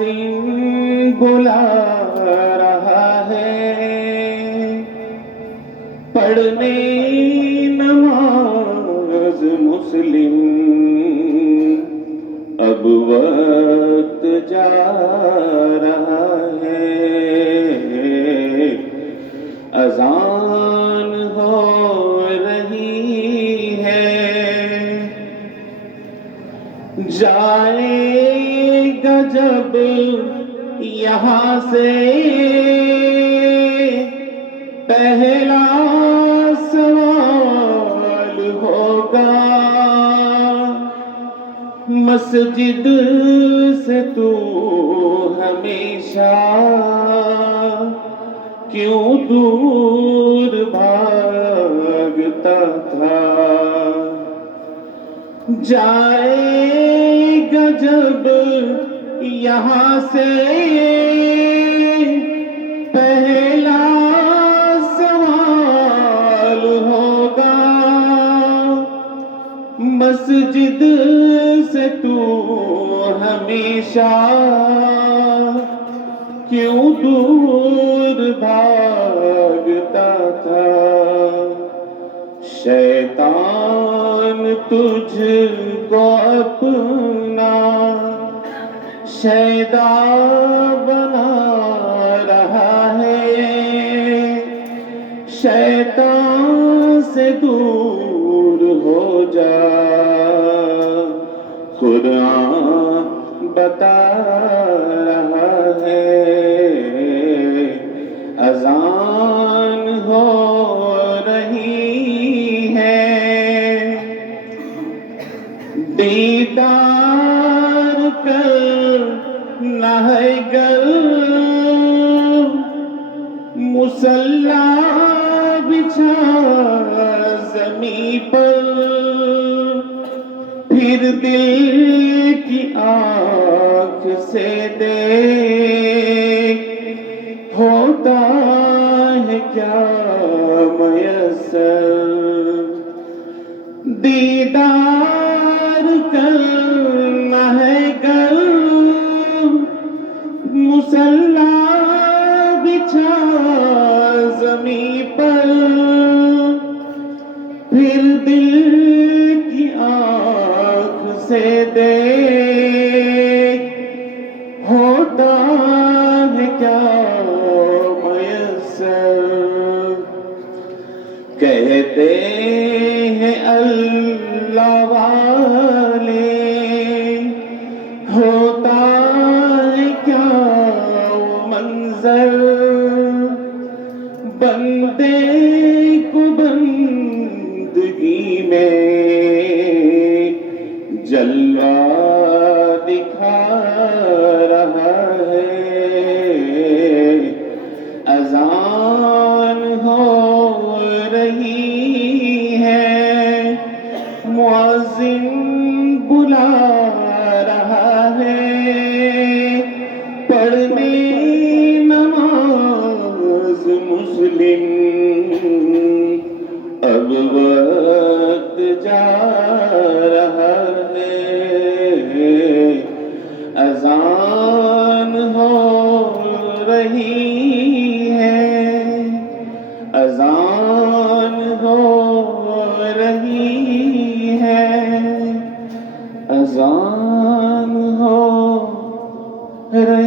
مؤذن بلا رہا ہے، پڑھنے نماز مسلم، اب وقت جا رہا ہے، اذان ہو رہی ہے، جائے گا جب یہاں سے پہلا سوال ہوگا، مسجد سے تو ہمیشہ کیوں دور بھاگتا تھا، جائے گا جب یہاں سے پہلا سوال ہوگا، مسجد سے تو ہمیشہ کیوں دور بھاگتا تھا، شیطان تجھ کو اپنا شیدا بنا رہا ہے، شیطان سے دور ہو جا، قرآن بتا رہا ہے، اذان ہو رہی ہے، دیدار کرنا ہے گر مصلی بچھا زمین پر، پھر دل کی آنکھ سے دیکھ ہوتا ہے کیا میسر، دیدار کرنا ہے گر مصلی بچھا زمین پر، پھر دل کی آنکھ سے دیکھ ہوتا ہے کیا میسر، کہتے ہیں اللہ والے ہوتا ہے کیا وہ منظر، بندے کو بندگی میں جلوہ دکھا رہا ہے، اذان ہو رہی ہے، مؤذن بلا رہا ہے، پڑھنے نماز مسلم، اب وقت جا رہا ہے، اذان ہو رہی ہے، اذان ہو رہی ہے، اذان ہو رہی